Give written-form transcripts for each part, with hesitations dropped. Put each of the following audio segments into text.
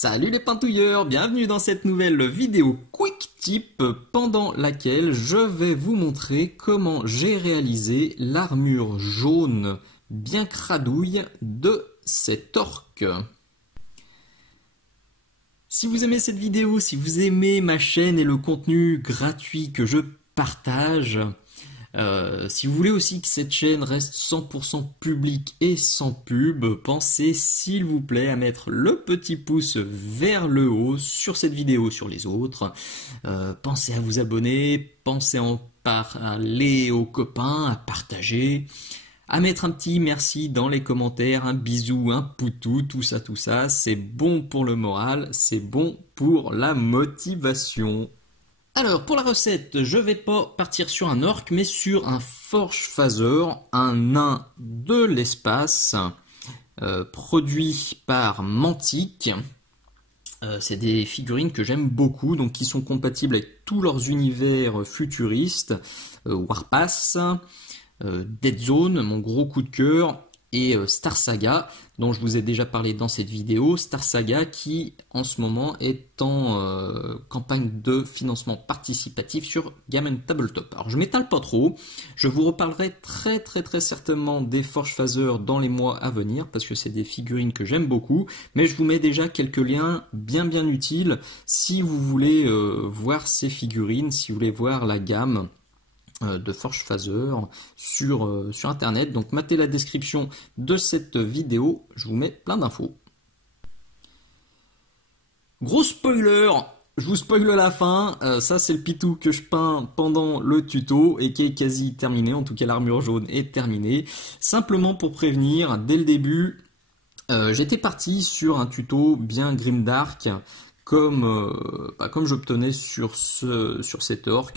Salut les pintouilleurs, bienvenue dans cette nouvelle vidéo Quick Tip pendant laquelle je vais vous montrer comment j'ai réalisé l'armure jaune bien cradouille de cet orc. Si vous aimez cette vidéo, si vous aimez ma chaîne et le contenu gratuit que je partage, si vous voulez aussi que cette chaîne reste 100% publique et sans pub, pensez s'il vous plaît à mettre le petit pouce vers le haut sur cette vidéo, sur les autres. Pensez à vous abonner, pensez à en parler aux copains, à partager, à mettre un petit merci dans les commentaires, un bisou, un poutou, tout ça, c'est bon pour le moral, c'est bon pour la motivation. Alors, pour la recette, je vais pas partir sur un orc, mais sur un Forge Phaser, un nain de l'espace, produit par Mantic. C'est des figurines que j'aime beaucoup, donc qui sont compatibles avec tous leurs univers futuristes, Warpass, Dead Zone, mon gros coup de cœur, et Star Saga, dont je vous ai déjà parlé dans cette vidéo. Star Saga qui, en ce moment, est en campagne de financement participatif sur Game Tabletop. Alors, je m'étale pas trop. Je vous reparlerai très certainement des Forge Phaser dans les mois à venir, parce que c'est des figurines que j'aime beaucoup. Mais je vous mets déjà quelques liens bien utiles si vous voulez voir ces figurines, si vous voulez voir la gamme de Forge Phaser sur internet. Donc matez la description de cette vidéo, je vous mets plein d'infos. Gros spoiler, je vous spoil la fin, ça c'est le pitou que je peins pendant le tuto et qui est quasi terminé, en tout cas l'armure jaune est terminée. Simplement pour prévenir, dès le début, j'étais parti sur un tuto bien grimdark, comme j'obtenais sur cet orc.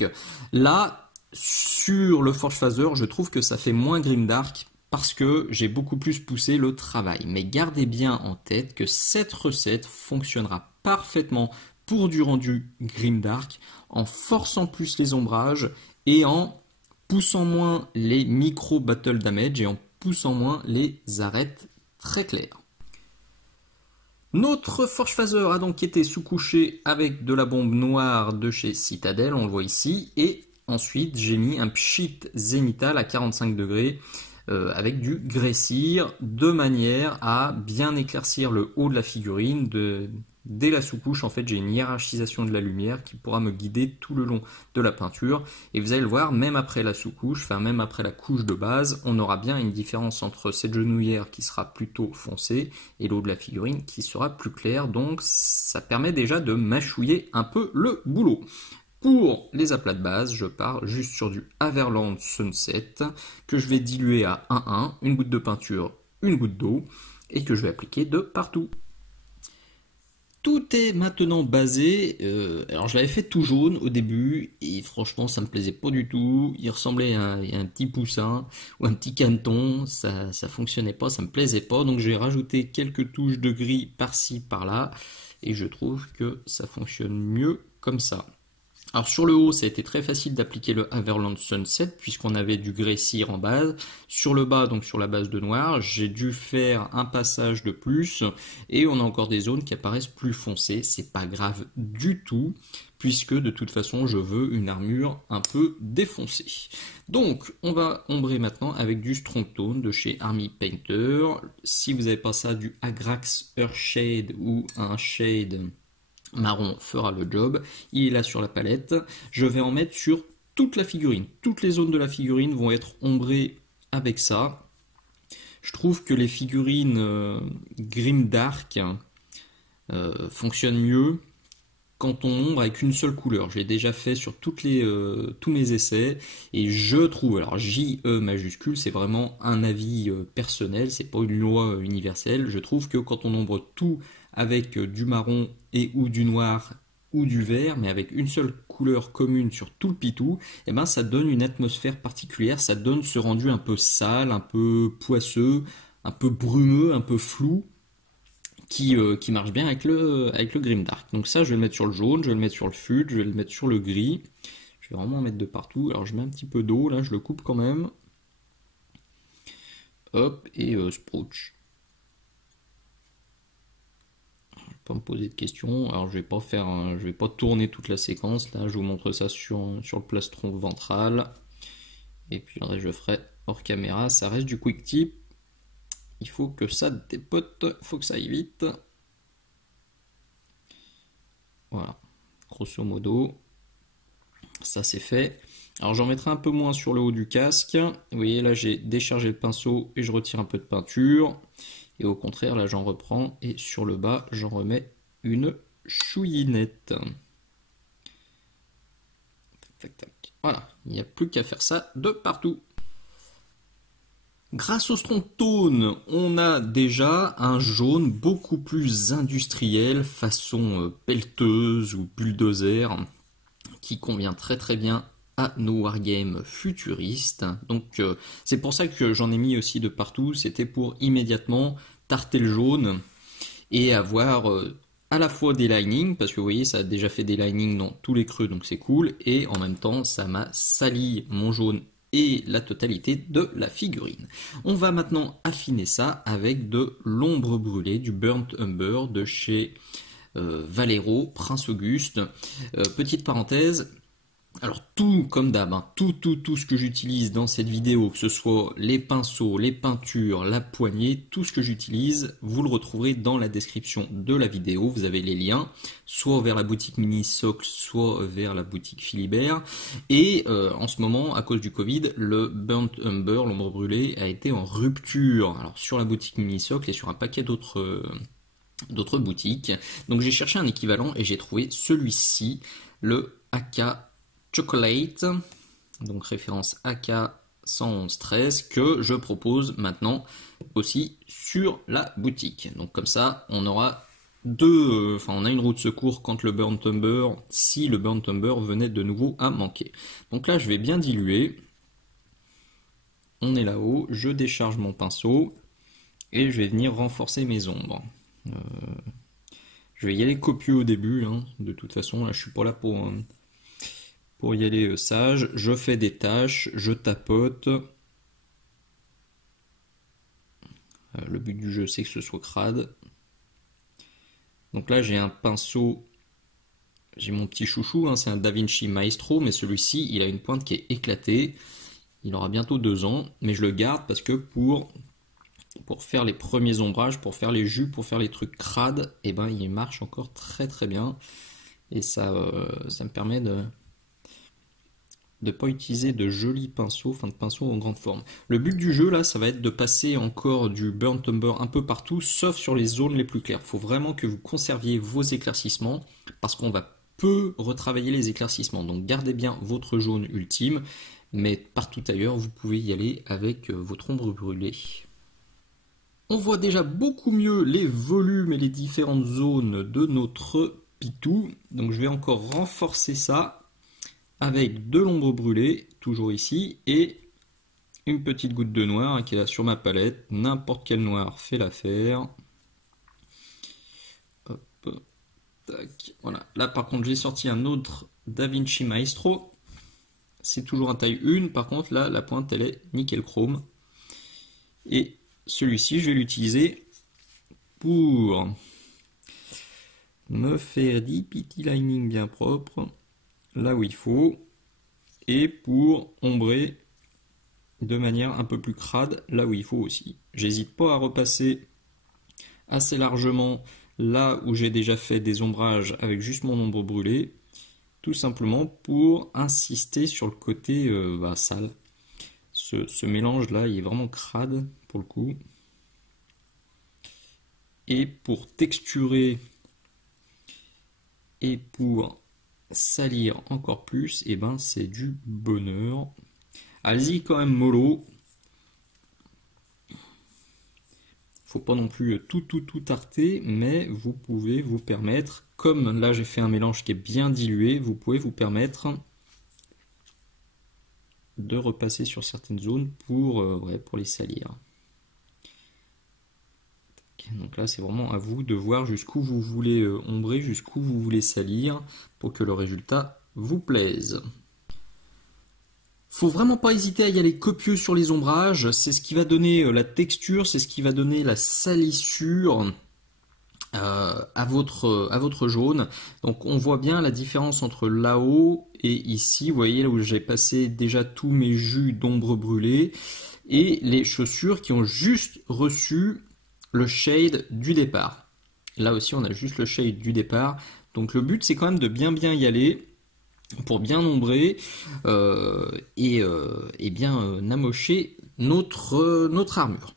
Là, sur le Forge Phaser, je trouve que ça fait moins grimdark parce que j'ai beaucoup plus poussé le travail. Mais gardez bien en tête que cette recette fonctionnera parfaitement pour du rendu grimdark en forçant plus les ombrages et en poussant moins les micro battle damage et en poussant moins les arêtes très claires. Notre Forge Phaser a donc été sous-couché avec de la bombe noire de chez Citadel, on le voit ici, et ensuite j'ai mis un pchit zénithal à 45 degrés avec du grès-cire de manière à bien éclaircir le haut de la figurine. Dès la sous-couche, en fait, j'ai une hiérarchisation de la lumière qui pourra me guider tout le long de la peinture. Et vous allez le voir, même après la sous-couche, enfin même après la couche de base, on aura bien une différence entre cette genouillère qui sera plutôt foncée et le haut de la figurine qui sera plus clair. Donc ça permet déjà de mâchouiller un peu le boulot. Pour les aplats de base, je pars juste sur du Haverland Sunset que je vais diluer à 1,1, une goutte de peinture, une goutte d'eau, et que je vais appliquer de partout. Tout est maintenant basé, alors je l'avais fait tout jaune au début, et franchement ça me plaisait pas du tout, il ressemblait à un petit poussin ou un petit caneton, ça fonctionnait pas, ça me plaisait pas, donc j'ai rajouté quelques touches de gris par-ci par-là, et je trouve que ça fonctionne mieux comme ça. Alors sur le haut, ça a été très facile d'appliquer le Haverland Sunset puisqu'on avait du grès-cire en base. Sur le bas, donc sur la base de noir, j'ai dû faire un passage de plus et on a encore des zones qui apparaissent plus foncées. C'est pas grave du tout puisque de toute façon, je veux une armure un peu défoncée. Donc, on va ombrer maintenant avec du Strong Tone de chez Army Painter. Si vous n'avez pas ça, du Agrax Earthshade ou un shade marron fera le job. Il est là sur la palette. Je vais en mettre sur toute la figurine. Toutes les zones de la figurine vont être ombrées avec ça. Je trouve que les figurines grimdark fonctionnent mieux quand on ombre avec une seule couleur. J'ai déjà fait sur tous mes essais et je trouve, alors JE majuscule, c'est vraiment un avis personnel, c'est pas une loi universelle. Je trouve que quand on ombre tout avec du marron et ou du noir ou du vert, mais avec une seule couleur commune sur tout le pitou, et ben ça donne une atmosphère particulière, ça donne ce rendu un peu sale, un peu poisseux, un peu brumeux, un peu flou, qui marche bien avec le grimdark. Donc ça, je vais le mettre sur le jaune, je vais le mettre sur le fut, je vais le mettre sur le gris. Je vais vraiment en mettre de partout. Alors je mets un petit peu d'eau, là, je le coupe quand même. Hop, et sprouch. pas me poser de questions. Alors je vais pas tourner toute la séquence. Là, je vous montre ça sur le plastron ventral. Et puis le reste, je ferai hors caméra. Ça reste du quick tip. Il faut que ça dépote. Il faut que ça aille vite. Voilà. Grosso modo, ça c'est fait. Alors j'en mettrai un peu moins sur le haut du casque. Vous voyez là, j'ai déchargé le pinceau et je retire un peu de peinture. Et au contraire, là j'en reprends et sur le bas, j'en remets une chouillinette. Tac, tac, tac. Voilà, il n'y a plus qu'à faire ça de partout. Grâce au Strong Tone, on a déjà un jaune beaucoup plus industriel, façon pelleteuse ou bulldozer, qui convient très très bien à nos wargames futuristes. Donc c'est pour ça que j'en ai mis aussi de partout, c'était pour immédiatement tarter le jaune et avoir à la fois des linings, parce que vous voyez ça a déjà fait des linings dans tous les creux, donc c'est cool, et en même temps ça m'a sali mon jaune et la totalité de la figurine. On va maintenant affiner ça avec de l'ombre brûlée, du Burnt Umber de chez Vallejo, Prince Auguste. Petite parenthèse, alors tout comme d'hab, hein, tout ce que j'utilise dans cette vidéo, que ce soit les pinceaux, les peintures, la poignée, tout ce que j'utilise, vous le retrouverez dans la description de la vidéo. Vous avez les liens, soit vers la boutique Mini Socle, soit vers la boutique Philibert. Et en ce moment, à cause du Covid, le Burnt Umber, l'ombre brûlée, a été en rupture. Alors sur la boutique Mini Socle et sur un paquet d'autres boutiques. Donc j'ai cherché un équivalent et j'ai trouvé celui-ci, le AK Chocolate, donc référence AK 11113, que je propose maintenant aussi sur la boutique. Donc comme ça, on aura on a une roue de secours quand le Burnt Umber, si le Burnt Umber venait de nouveau à manquer. Donc là, je vais bien diluer. On est là-haut, je décharge mon pinceau et je vais venir renforcer mes ombres. Je vais y aller copieux au début, hein. De toute façon, là, je suis pas là pour y aller sage. Je fais des tâches, je tapote. Le but du jeu, c'est que ce soit crade. Donc là, j'ai un pinceau, j'ai mon petit chouchou, hein, c'est un DaVinci Maestro, mais celui-ci, il a une pointe qui est éclatée. Il aura bientôt 2 ans, mais je le garde parce que pour faire les premiers ombrages, pour faire les jus, pour faire les trucs crades, et ben il marche encore très très bien. Et ça me permet de pas utiliser de jolis pinceaux, de pinceaux en grande forme. Le but du jeu là, ça va être de passer encore du Burnt Umber un peu partout, sauf sur les zones les plus claires. Il faut vraiment que vous conserviez vos éclaircissements, parce qu'on va peu retravailler les éclaircissements. Donc gardez bien votre jaune ultime, mais partout ailleurs, vous pouvez y aller avec votre ombre brûlée. On voit déjà beaucoup mieux les volumes et les différentes zones de notre pitou. Donc je vais encore renforcer ça avec de l'ombre brûlée, toujours ici, et une petite goutte de noir hein, qui est là sur ma palette. N'importe quel noir fait l'affaire. Hop, tac, voilà. Là par contre j'ai sorti un autre DaVinci Maestro. C'est toujours un taille 1, par contre là la pointe elle est nickel chrome. Et celui-ci je vais l'utiliser pour me faire des petits linings bien propres là où il faut et pour ombrer de manière un peu plus crade là où il faut aussi. J'hésite pas à repasser assez largement là où j'ai déjà fait des ombrages avec juste mon ombre brûlée, tout simplement pour insister sur le côté sale. Ce mélange là il est vraiment crade pour le coup. Et pour texturer et pour salir encore plus, et ben c'est du bonheur. Allez-y quand même mollo. Faut pas non plus tout tarter, mais vous pouvez vous permettre, comme là j'ai fait un mélange qui est bien dilué, vous pouvez vous permettre de repasser sur certaines zones pour les salir. Donc là c'est vraiment à vous de voir jusqu'où vous voulez ombrer, jusqu'où vous voulez salir pour que le résultat vous plaise. Faut vraiment pas hésiter à y aller copieux sur les ombrages, c'est ce qui va donner la texture, c'est ce qui va donner la salissure. à votre jaune. Donc on voit bien la différence entre là-haut et ici. Vous voyez là où j'ai passé déjà tous mes jus d'ombre brûlée et les chaussures qui ont juste reçu le shade du départ. Là aussi on a juste le shade du départ. Donc le but c'est quand même de bien y aller pour bien ombrer et bien amocher notre armure.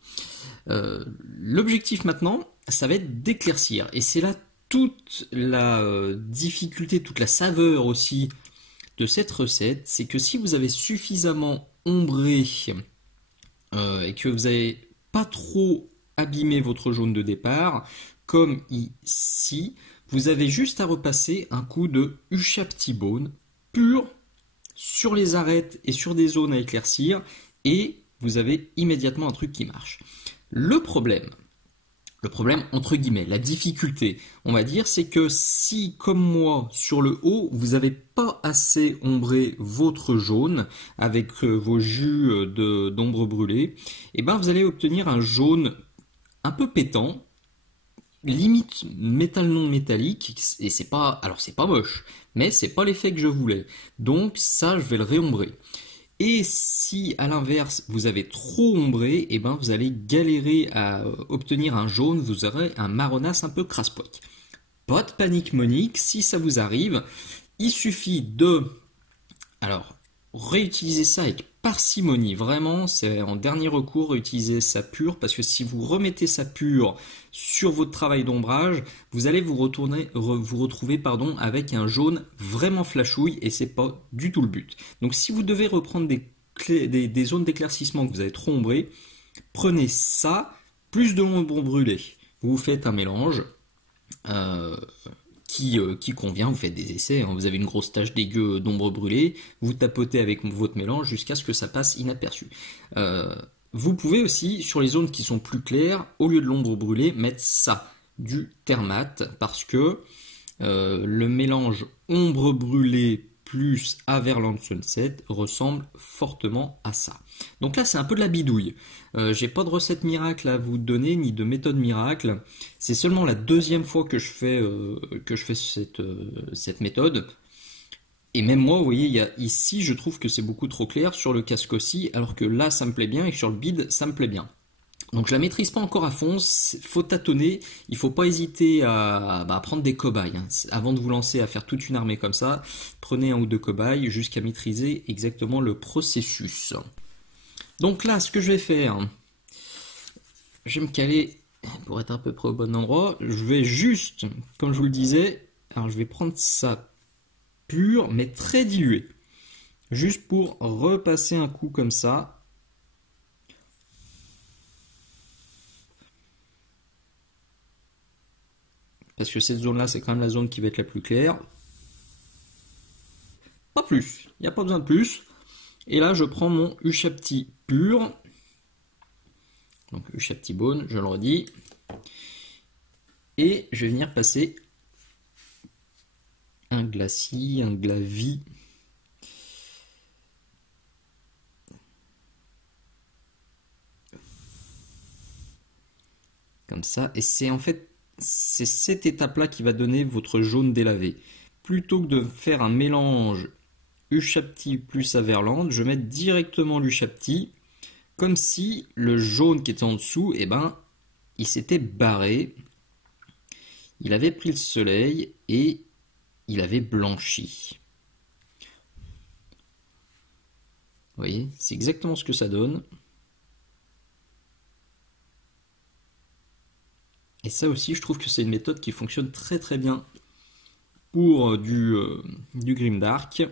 L'objectif maintenant, ça va être d'éclaircir. Et c'est là toute la difficulté, toute la saveur aussi de cette recette. C'est que si vous avez suffisamment ombré et que vous n'avez pas trop abîmé votre jaune de départ, comme ici, vous avez juste à repasser un coup de Ushapti-Bone pur sur les arêtes et sur des zones à éclaircir et vous avez immédiatement un truc qui marche. Le problème entre guillemets, la difficulté, on va dire, c'est que si, comme moi, sur le haut, vous n'avez pas assez ombré votre jaune avec vos jus d'ombre brûlée, et ben vous allez obtenir un jaune un peu pétant, limite métal non métallique, et c'est pas moche, mais c'est pas l'effet que je voulais. Donc ça, je vais le réombrer. Et si à l'inverse vous avez trop ombré, et ben vous allez galérer à obtenir un jaune, vous aurez un marronasse un peu crasse-poic. Pas de panique Monique, si ça vous arrive, il suffit de réutiliser ça avec parcimonie, vraiment, c'est en dernier recours, réutiliser ça pur, parce que si vous remettez ça pur sur votre travail d'ombrage, vous allez vous retrouver avec un jaune vraiment flashouille, et c'est pas du tout le but. Donc si vous devez reprendre des zones d'éclaircissement que vous avez trop ombrées, prenez ça, plus de l'ombre brûlée. Vous faites un mélange, qui convient, vous faites des essais, hein, vous avez une grosse tache dégueu d'ombre brûlée, vous tapotez avec votre mélange jusqu'à ce que ça passe inaperçu. Vous pouvez aussi, sur les zones qui sont plus claires, au lieu de l'ombre brûlée, mettre ça, du Thermat, parce que le mélange ombre brûlée plus Averland Sunset ressemble fortement à ça. Donc là c'est un peu de la bidouille. J'ai pas de recette miracle à vous donner ni de méthode miracle. C'est seulement la deuxième fois que je fais cette méthode. Et même moi, vous voyez, ici je trouve que c'est beaucoup trop clair sur le casque aussi, alors que là ça me plaît bien et que sur le bide ça me plaît bien. Donc je la maîtrise pas encore à fond, faut tâtonner, il faut pas hésiter à prendre des cobayes. Hein. Avant de vous lancer à faire toute une armée comme ça, prenez un ou deux cobayes jusqu'à maîtriser exactement le processus. Donc là, ce que je vais faire, je vais me caler pour être à peu près au bon endroit. Je vais juste, comme je vous le disais, alors je vais prendre ça pur mais très dilué. Juste pour repasser un coup comme ça. Parce que cette zone-là, c'est quand même la zone qui va être la plus claire. Pas plus, il n'y a pas besoin de plus. Et là, je prends mon Ushapti pur. Donc Ushapti-Bone, je le redis. Et je vais venir passer un glacis, un glavis. Comme ça. Et c'est en fait... c'est cette étape-là qui va donner votre jaune délavé. Plutôt que de faire un mélange Ushapti plus Averland, je vais mettre directement l'Ushapti, comme si le jaune qui était en dessous, il s'était barré. Il avait pris le soleil et il avait blanchi. Vous voyez, c'est exactement ce que ça donne. Et ça aussi, je trouve que c'est une méthode qui fonctionne très très bien pour du grimdark.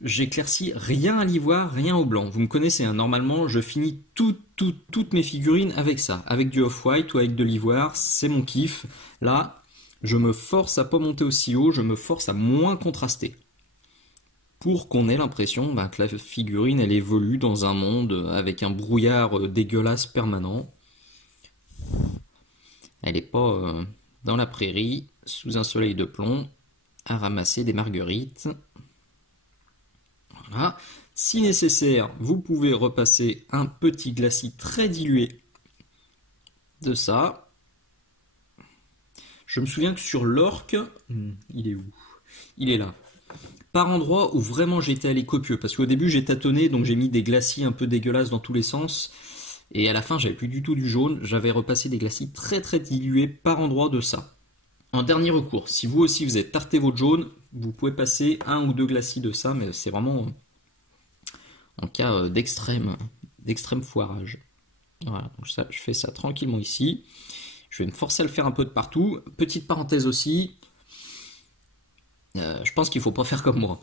J'éclaircis rien à l'ivoire, rien au blanc. Vous me connaissez, hein, normalement, je finis toutes mes figurines avec ça. Avec du off-white ou avec de l'ivoire, c'est mon kiff. Là, je me force à pas monter aussi haut, je me force à moins contraster. Pour qu'on ait l'impression que la figurine, elle évolue dans un monde avec un brouillard dégueulasse permanent. Elle n'est pas dans la prairie, sous un soleil de plomb, à ramasser des marguerites. Voilà. Si nécessaire, vous pouvez repasser un petit glacis très dilué de ça. Je me souviens que sur l'orque, il est où? Il est là. Par endroit où vraiment j'étais allé copieux, parce qu'au début j'ai tâtonné, donc j'ai mis des glacis un peu dégueulasses dans tous les sens, et à la fin j'avais plus du tout du jaune, j'avais repassé des glacis très très dilués par endroit de ça. En dernier recours, si vous aussi vous êtes tarté votre jaune, vous pouvez passer un ou deux glacis de ça, mais c'est vraiment en cas d'extrême foirage. Voilà, donc ça, je fais ça tranquillement ici. Je vais me forcer à le faire un peu de partout. Petite parenthèse aussi, je pense qu'il ne faut pas faire comme moi.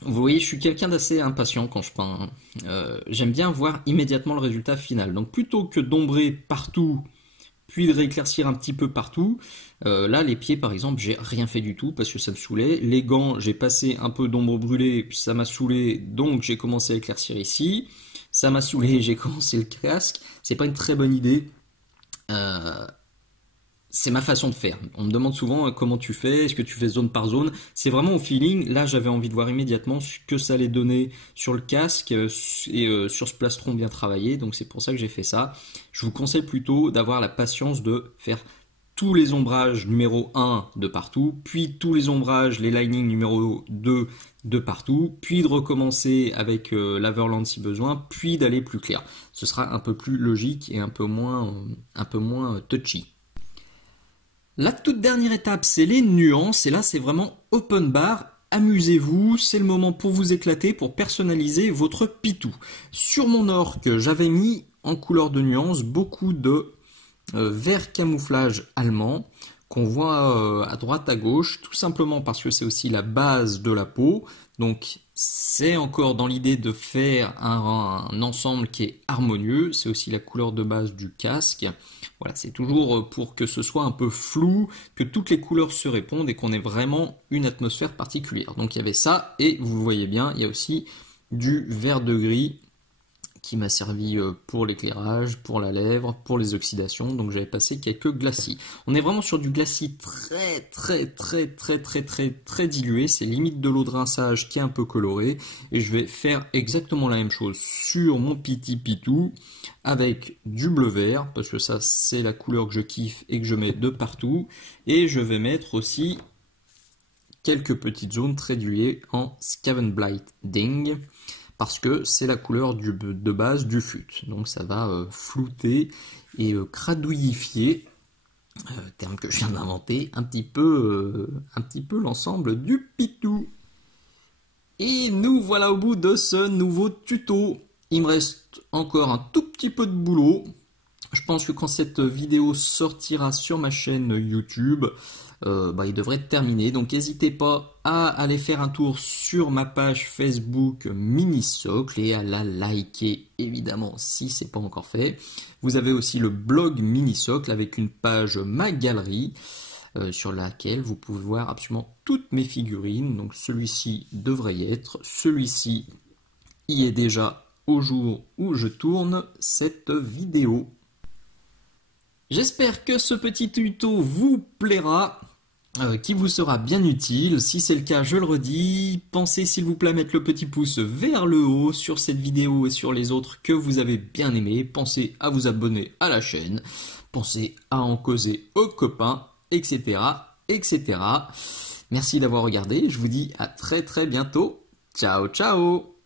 Vous voyez, je suis quelqu'un d'assez impatient quand je peins. J'aime bien voir immédiatement le résultat final. Donc plutôt que d'ombrer partout, puis de rééclaircir un petit peu partout, là les pieds par exemple, j'ai rien fait du tout parce que ça me saoulait. Les gants, j'ai passé un peu d'ombre brûlée, puis ça m'a saoulé, donc j'ai commencé à éclaircir ici. Ça m'a saoulé, j'ai commencé le casque. C'est pas une très bonne idée. Euh, c'est ma façon de faire. On me demande souvent comment tu fais, est-ce que tu fais zone par zone. C'est vraiment au feeling. Là, j'avais envie de voir immédiatement ce que ça allait donner sur le casque et sur ce plastron bien travaillé. Donc c'est pour ça que j'ai fait ça. Je vous conseille plutôt d'avoir la patience de faire tous les ombrages numéro 1 de partout, puis tous les ombrages, les linings numéro 2 de partout, puis de recommencer avec l'Averland si besoin, puis d'aller plus clair. Ce sera un peu plus logique et un peu moins touchy. La toute dernière étape, c'est les nuances, et là c'est vraiment open bar. Amusez-vous, c'est le moment pour vous éclater, pour personnaliser votre pitou. Sur mon orque, j'avais mis en couleur de nuance beaucoup de vert camouflage allemand qu'on voit à droite à gauche, tout simplement parce que c'est aussi la base de la peau. Donc c'est encore dans l'idée de faire un ensemble qui est harmonieux. C'est aussi la couleur de base du casque. Voilà, c'est toujours pour que ce soit un peu flou, que toutes les couleurs se répondent et qu'on ait vraiment une atmosphère particulière. Donc il y avait ça, et vous voyez bien, il y a aussi du vert de gris qui m'a servi pour l'éclairage, pour la lèvre, pour les oxydations. Donc j'avais passé quelques glacis. On est vraiment sur du glacis très dilué. C'est limite de l'eau de rinçage qui est un peu colorée. Et je vais faire exactement la même chose sur mon petit pitou avec du bleu vert, parce que ça c'est la couleur que je kiffe et que je mets de partout. Et je vais mettre aussi quelques petites zones très diluées en Skaven Blight Ding, parce que c'est la couleur de base du fut. Donc ça va flouter et cradouillifier, terme que je viens d'inventer, un petit peu l'ensemble du pitou. Et nous voilà au bout de ce nouveau tuto. Il me reste encore un tout petit peu de boulot. Je pense que quand cette vidéo sortira sur ma chaîne YouTube, il devrait être terminé. Donc n'hésitez pas à aller faire un tour sur ma page Facebook Minisocle et à la liker évidemment si ce n'est pas encore fait. Vous avez aussi le blog Minisocle avec une page Ma Galerie sur laquelle vous pouvez voir absolument toutes mes figurines. Donc celui-ci devrait y être, celui-ci y est déjà au jour où je tourne cette vidéo. J'espère que ce petit tuto vous plaira, qui vous sera bien utile. Si c'est le cas, je le redis, pensez s'il vous plaît à mettre le petit pouce vers le haut sur cette vidéo et sur les autres que vous avez bien aimé. Pensez à vous abonner à la chaîne, pensez à en causer aux copains, etc. etc. Merci d'avoir regardé, je vous dis à très bientôt. Ciao ciao.